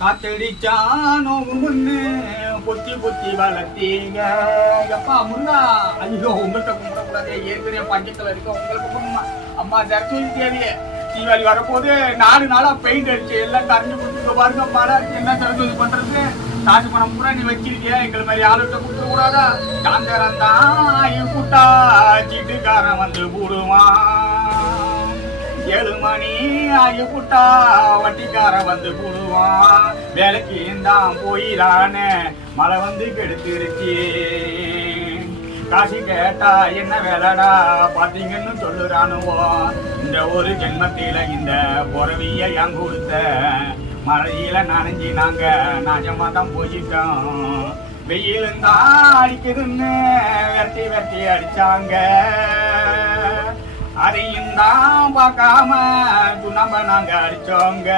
காத்தடிச்சானோ முன்னு பொத்தி பொத்தி வளர்த்தீங்க எப்பா முன்னா. ஐயோ உங்கள்கிட்ட கும்பிடக்கூடாது, ஏற்கனவே பஞ்சத்துல இருக்க உங்களுக்கு கும்பிடணுமா? அம்மா சரஸ்வதி தேவியே, தீபாவளி வரப்போது 4 நாளா பெயிண்ட் அடிச்சு எல்லாம் கரைஞ்சு கொடுத்துருக்க பாருங்க. மழை என்ன சரஸ்வதி பண்றது? காசு பணம் பூரா நீ வச்சிருக்கிய, எங்களை மாதிரி ஆளுகிட்ட கொடுத்துட கூடாதா? சாயந்தரம் தான் கூட்டா சீட்டுக்காரன் வந்து கூடுவான். 7 மணி ஆகி புட்டா வட்டிக்காரன் வந்து கூடுவான். வேலைக்கு தான் போயிடானே மழை வந்து கெடுத்துருச்சு. காசு கேட்டா என்ன வேலைடா பாத்தீங்கன்னு சொல்லுறானுவோ. இந்த ஒரு ஜென்மத்தில இந்த பொறவிய என் கொடுத்த மழையில நனைஞ்சி நாங்க நாஜமா தான் போயிட்டோம். வெயிலும் தான் அடிக்குதுன்னு வெட்டி வெட்டி அடிச்சாங்க. அதையும் தான் பார்க்காம துணம்ப நாங்க அடிச்சோங்க.